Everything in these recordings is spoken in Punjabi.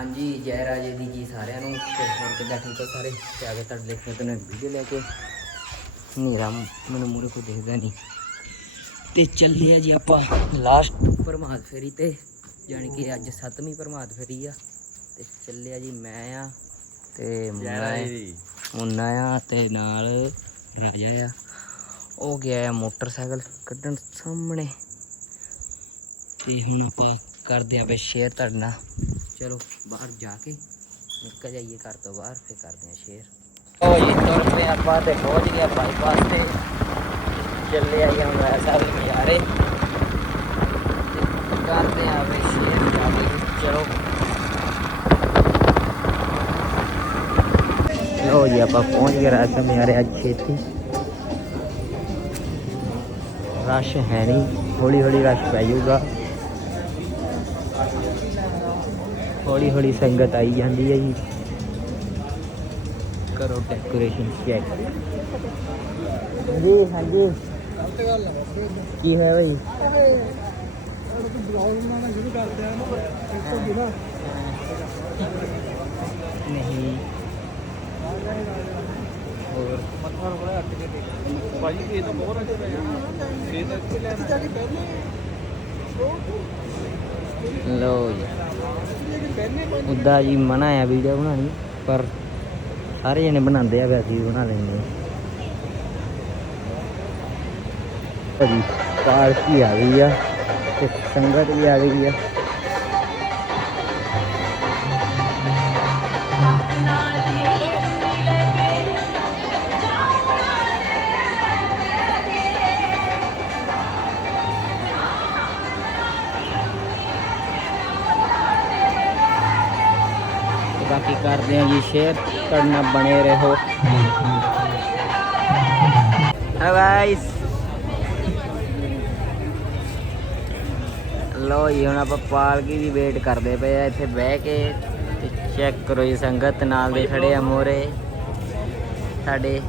ਹਾਂਜੀ ਜੈ ਰਾਜੇ ਦੀ ਜੀ ਸਾਰਿਆਂ ਨੂੰ। ਤੇ ਹੋਰ ਕਿੱਦਾਂ ਠੀਕ ਹੋ ਸਾਰੇ? ਤੇ ਆ ਗਏ ਤੁਹਾਡੇ ਲਈ ਇੱਕ ਨਵੀਂ ਵੀਡੀਓ ਲੈ ਕੇ। ਹਨੇਰਾ ਮੈਨੂੰ ਮੂਰੇ ਕੋਈ ਦੇਖਦਾ ਨਹੀਂ। ਤੇ ਚੱਲੇ ਆ ਜੀ ਆਪਾਂ ਲਾਸਟ ਪ੍ਰਮਾਦ ਫੇਰੀ ਤੇ। ਯਾਨੀ ਕਿ ਅੱਜ ਸੱਤਵੀਂ ਪ੍ਰਮਾਦ ਫੇਰੀ ਆ। ਤੇ ਚੱਲੇ ਆ ਜੀ ਮੈਂ ਆ ਤੇ ਮੁੰਨਾ ਮੁੰਨਾ ਆ ਤੇ ਨਾਲ ਰਾਜਾ ਆ। ਉਹ ਗਿਆ ਆ ਮੋਟਰਸਾਈਕਲ ਕੱਢਣ ਸਾਹਮਣੇ। ਤੇ ਹੁਣ ਆਪਾਂ ਕਰਦੇ ਆ ਬੇ ਸ਼ੇਅਰ ਤੁਹਾਡੇ ਨਾਲ। ਚਲੋ ਬਾਹਰ ਜਾ ਕੇ ਨਿਕਲ ਜਾਈਏ ਘਰ ਤੋਂ ਬਾਹਰ ਫਿਰ ਕਰਦੇ ਆ ਸ਼ੇਅਰ ਉਹ ਜੀ ਤੁਰ ਪਏ ਆਪਾਂ ਤੇ ਪਹੁੰਚ ਗਿਆ ਬਾਈਪਾਸ ਤੇ ਚੱਲੇ ਆਈ ਹੁਣ ਐਸਾ ਵੀ ਨਜ਼ਾਰੇ ਤੇ ਕਰਦੇ ਆ ਬੇ ਸ਼ੇਅਰ ਜਾ ਕੇ ਚਲੋ ਲੋ ਜੀ ਆਪਾਂ ਪਹੁੰਚ ਗਏ ਰਾਸਤੇ ਨਜ਼ਾਰੇ ਅੱਜ ਛੇਤੀ ਰਸ਼ ਹੈ ਨਹੀਂ ਹੌਲੀ ਹੌਲੀ ਹੌਲੀ ਸੰਗਤ ਆਈ ਜਾਂਦੀ ਹੈ ਜੀ। ਕਰੋ ਡੈਕੋਰੇਸ਼ਨ ਚੈੱਕ ਜੀ ਹਾਂਜੀ। ਕੀ ਹੋਇਆ ਭਾਈ ਨਹੀਂ ਹੋਰ ਭਾਜੀ ਇਹ ਤਾਂ ਬਹੁਤ ਅੱਛੇ ਪਏ ਆ ਇਹ ਤਾਂ ਇੱਥੇ ਲੈਣਾ ਲਓ ਜੀ। ਉਦਾਂ ਜੀ ਮਨਾ ਆ ਵੀਡੀਓ ਬਣਾਉਣੀ, ਪਰ ਸਾਰੇ ਜਣੇ ਬਣਾਉਂਦੇ ਆ ਵੀ ਅਸੀਂ ਵੀ ਬਣਾ ਲੈਂਦੇ ਹਾਂ ਭਾਜੀ, ਪਾਰਟੀ ਆ ਗਈ ਆ ਤੇ ਸੰਗਤ ਵੀ ਆ ਗਈ ਆ। ਕਰਦੇ ਆ ਜੀ, ਸ਼ੇਅਰ ਕਰਨਾ ਬਣੇ ਰਹੋ। ਹੈ ਗਾਇਸ ਲੋ ਜੀ, ਹੁਣ ਆਪਾਂ ਪਾਲਕੀ ਦੀ ਵੇਟ ਕਰਦੇ ਪਏ ਆ ਇੱਥੇ ਬਹਿ ਕੇ। ਤੇ ਚੈੱਕ ਕਰੋ ਜੀ, ਸੰਗਤ ਨਾਲ ਦੇ ਖੜੇ ਆ ਮੋਰੇ। ਸਾਡੇ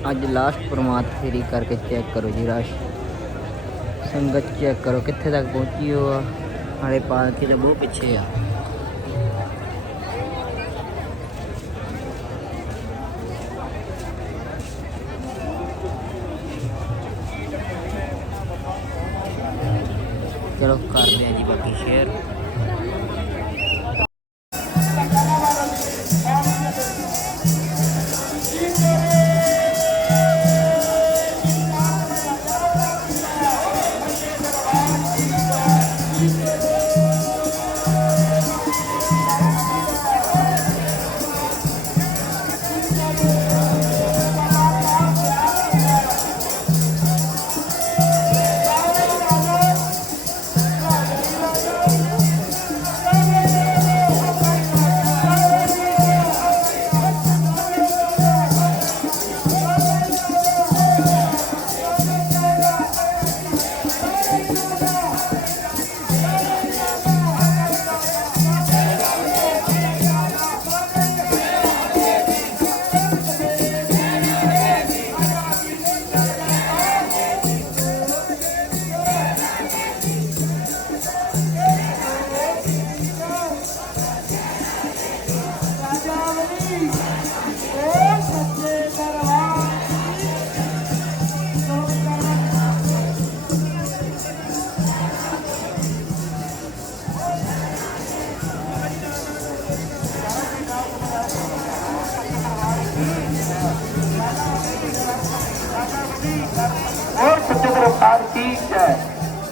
ਅੱਜ ਲਾਸਟ ਪ੍ਰਮਾਤ ਫੇਰੀ ਕਰਕੇ ਚੈੱਕ ਕਰੋ ਜੀ ਰਸ਼ ਸੰਗਤ ਚੈੱਕ ਕਰੋ ਕਿੱਥੇ ਤੱਕ ਪਹੁੰਚੀ ਹੋ ਆ। ਹਾਲੇ ਪਾਲਕੀ ਦੇ ਬਹੁਤ ਪਿੱਛੇ ਆ। ਚਲੋ ਕਰਦੇ ਆ ਜੀ ਬਾਕੀ ਸ਼ੇਅਰ ਜੈ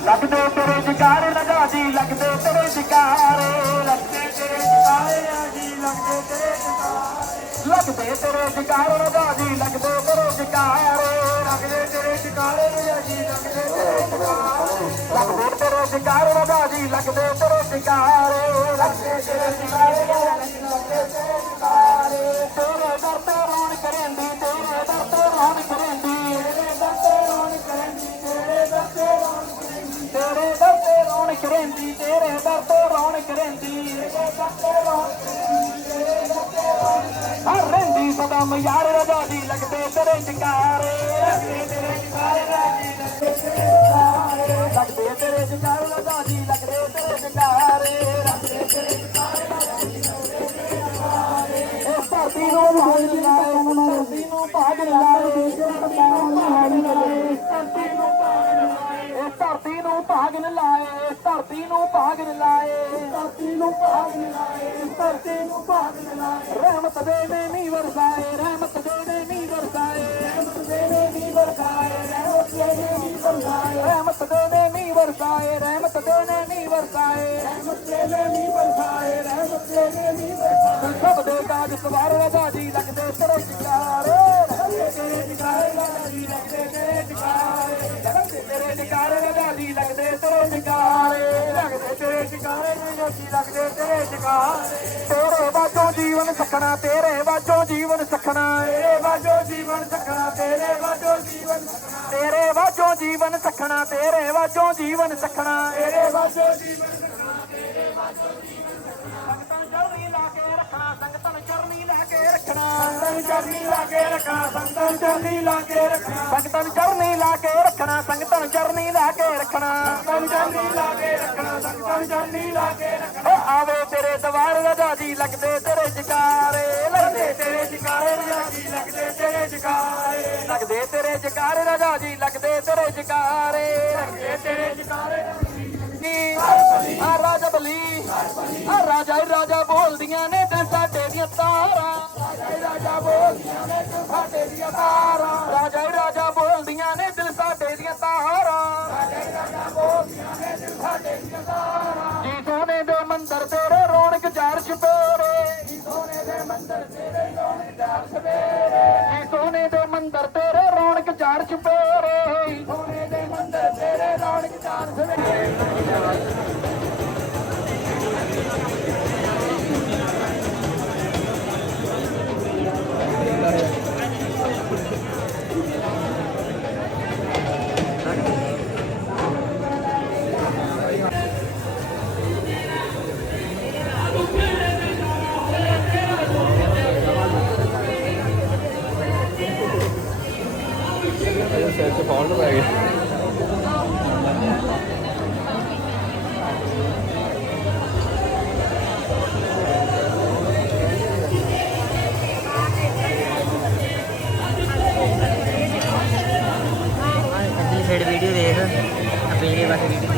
ਲੱਗਦੇ ਤੇਰੇ ਜਕਾਰੇ ਲਗਾ ਦੀ ਲੱਗਦੇ ਤੇਰੇ ਜਕਾਰੇ ਲੱਗਦੇ ਤੇਰੇ ਜਕਾਰੇ ਆ ਜੀ ਲੱਗਦੇ ਤੇਰੇ ਜਕਾਰੇ ਲੱਗਦੇ ਤੇਰੇ ਜਕਾਰੇ ਲਗਾ ਦੀ ਲੱਗਦੇ ਤੇਰੇ ਜਕਾਰੇ ਲੱਗਦੇ ਤੇਰੇ ਜਕਾਰੇ ਜਕਾਰੇ ਜੀ ਲੱਗਦੇ ਤੇਰੇ ਜਕਾਰੇ ਲੱਗਦੇ ਤੇਰੇ ਜਕਾਰੇ ਰਾਜਾ ਜੀ ਲੱਗਦੇ ਤੇਰੇ ਜਕਾਰੇ ਲੱਗਦੇ ਤੇਰੇ ਜਕਾਰੇ ਲੱਗਦੇ ਤੇਰੇ ਜਕਾਰੇ ਤੇਰੇ ਕਰੇਂਦੀ, ਤੇਰੇ ਦਰ ਤੋਂ ਰੌਣ ਕਰੇਂਦੀ। ਹਰ ਰਹਿੰਦੀ ਸਦਾ ਮਿਆਰ ਆਜ਼ਾਦੀ ਲੱਗਦੇ ਤੇਰੇ ਜਕਾਰੇ ਲੱਗਦੇ ਤੇਰੇ ਜਕਾਰੇ ਆਜ਼ਾਦੀ ਲੱਗਦੇ ਤੇਰੇ ਜਕਾਰੇ ਲੱਗਦੇ ਤੇਰੇ ਜਕਾਰੇ ਇਸ ਧਰਤੀ ਨੂੰ ਭਾਗ ਲਾਏ ਧਰਤੀ ਨੂੰ ਭਾਗ ਲਾਏ ਧਰਤੀ ਨੂੰ ਭਾਗ ਲਾਏ ਨੂੰ ਭਾਗ ਲਾਏ ਇਸ ਧਰਤੀ ਨੂੰ ਭਾਗ ਲਾਏ। ਧਰਤੀ ਨੂੰ ਭਾਗ ਲਾਏ ਇਸ ਧਰਤੀ ਨੂੰ ਭਾਗ ਲਾਏ। ਰਹਿਮਤ ਦੇ ਨੇ ਨੀ ਵਰਸਾਏ ਰਹਿਮਤ ਦੇ ਨੇ ਨੀ ਵਰਸਾਏ। ਰਹਿਮਤ ਦੇ ਨੇ ਨੀ ਵਰਸਾਏ ਰਹਿਮਤ ਦੇ ਨੇ ਨੀ ਵਰਸਾਏ। ਰਹਿਮਤ ਦੇ ਨੇ ਨੀ ਵਰਸਾਏ ਰਹਿਮਤ ਦੇ ਨੇ ਨੀ ਵਰਸਾਏ। ਰਹਿਮਤ ਦੇ ਨੇ ਨੀ ਵਰਸਾਏ ਰਹਿਮਤ ਦੇ ਨੇ ਨੀ ਵਰਸਾਏ। ਸਭ ਦੇ ਕਾਜ ਸਵਾਰ ਰਾਜਾ ਜੀ ਲੱਗਦੇ ਤੇਰੇ ਤੇਰੇ ਜਕਾਰੇ ਰਾਜਾ ਜੀ ਲੱਗਦੇ, ਤੇਰੇ ਜਕਾਰੇ ਲੱਗਦੇ ਤੇਰੇ ਜਕਾਰੇ ਰਾਜਾ ਜੀ ਲੱਗਦੇ, ਤੇਰੇ ਜਕਾਰੇ ਤੇਰੇ ਵਾਜੋਂ ਜੀਵਨ ਸਖਣਾ, ਤੇਰੇ ਵਾਜੋਂ ਜੀਵਨ ਸਖਣਾ ਤੇਰੇ ਵਾਜੋਂ ਜੀਵਨ ਸਖਣਾ, ਤੇਰੇ ਵਾਜੋਂ ਜੀਵਨ ਤੇਰੇ ਵਾਜੋਂ ਜੀਵਨ ਸਖਣਾ, ਤੇਰੇ ਵਾਜੋਂ ਜੀਵਨ ਸਖਣਾ ਤੇਰੇ ਵਾਜੋਂ ਜੀਵਨ ਸਖਣਾ, ਤੇਰੇ ਵਾਜੋਂ ਜੀਵਨ ਸੰਗਤਾਂ ਚਰਨੀ ਲਾ ਕੇ ਰੱਖਣਾ। ਸੰਗਤਾਂ ਚਰਨੀ ਲਾ ਕੇ ਰੱਖਣਾ ਸੰਗਤਾਂ ਚਰਨੀ ਲਾ ਕੇ ਰੱਖਣਾ। ਸੰਗਤਾਂ ਚਰਨੀ ਲਾ ਕੇ ਰੱਖਣਾ ਸੰਗਤਾਂ ਚਰਨੀ ਲਾ ਕੇ ਰੱਖਣਾ। ਸੰਗਤਾਂ ਚਰਨੀ ਲਾ ਕੇ ਰੱਖਣਾ ਸੰਗਤਾਂ ਚਰਨੀ ਲਾ ਕੇ ਰੱਖਣਾ। ਆਵੇ ਤੇਰੇ ਦਵਾਰ ਰਾਜਾ ਜੀ ਲੱਗਦੇ ਤੇਰੇ ਜਕਾਰੇ। ਲੱਗਦੇ ਤੇਰੇ ਜਕਾਰੇ ਰਾਜਾ ਜੀ ਲੱਗਦੇ ਤੇਰੇ ਜਕਾਰੇ। ਲੱਗਦੇ ਤੇਰੇ ਜਕਾਰੇ ਰਾਜਾ ਜੀ ਲੱਗਦੇ ਤੇਰੇ ਜਕਾਰੇ। ਲੱਗਦੇ ਤੇਰੇ ਜਕਾਰੇ ਕੀ ਆ ਰਾਜਾ ਬਲੀ, ਆ ਰਾਜਾ ਹੀ ਰਾਜਾ ਬੋਲਦੀਆਂ ਨੇ ਤੇ ਸਾਡੇ ਦੀਆਂ ਤਾਰਾਂ। ਰਾਜਾ ਹੀ ਰਾਜਾ ਬੋਲਦੀਆਂ ਨੇ ਤੇ ਸਾਡੇ ਦੀਆਂ ਤਾਰਾਂ। ਰਾਜਾ ਹੀ ਰਾਜਾ ਬੋਲਦੀਆਂ ਨੇ ਦਿਲ ਸਾਡੇ ਦੀਆਂ ਤਾਰਾਂ ਰਾਜਾ ਹੀ ਰਾਜਾ ਬੋਲਦੀਆਂ ਨੇ ਦਿਲ ਸਾਡੇ ਦੀਆਂ ਤਾਰਾਂ ਜੀ ਸੋਨੇ ਦੇ ਮੰਦਰ ਤੇਰੇ ਰੌਣਕ ਚਾਰ ਚਪੇਰੇ ਜੀ ਸੋਨੇ ਦੇ ਮੰਦਰ ਤੇਰੇ ਰੌਣਕ ਚਾਰ ਚਪੇਰੇ ਜੀ ਸੋਨੇ ਦੇ ਮੰਦਰ ਤੇਰੇ ਰੌਣਕ ਚਾਰ ਚਪੇਰੇ ਸੋਨੇ ਦੇ ਮੰਦਰ ਤੇਰੇ ਰੌਣਕ ਚਾਰ ਚਪੇਰੇ ਤੇ ਫੌਰਨ ਪੈ ਗਏ। ਫਿਰ ਵੀਡੀਓ ਦੇਖ ਆਪੇ ਬਸ ਵੀਡੀਓ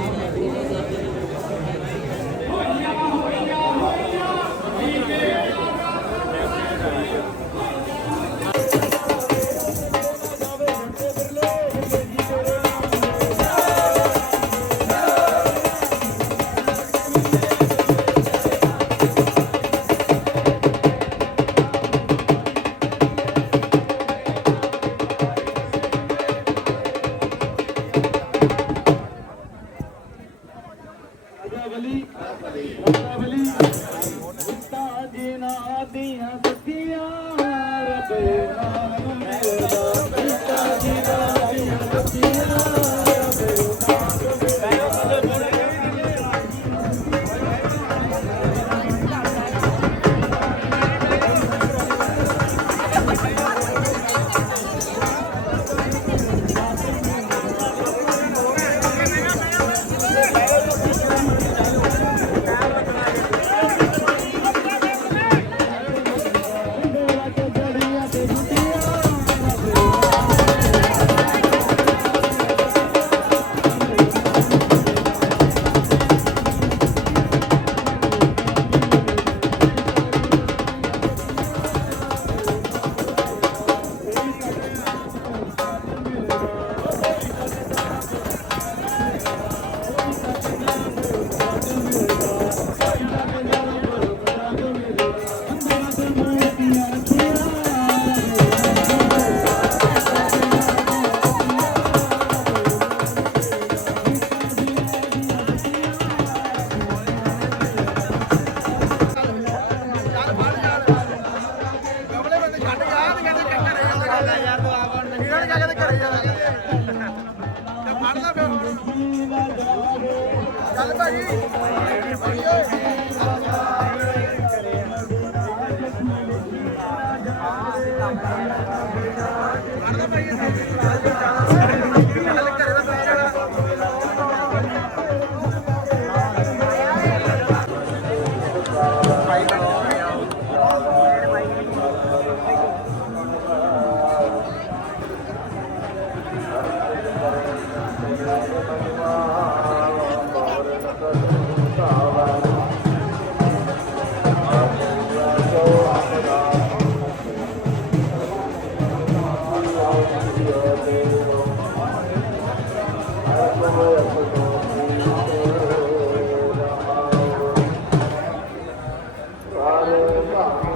ਫੜ ਲੈ ਭਾਈ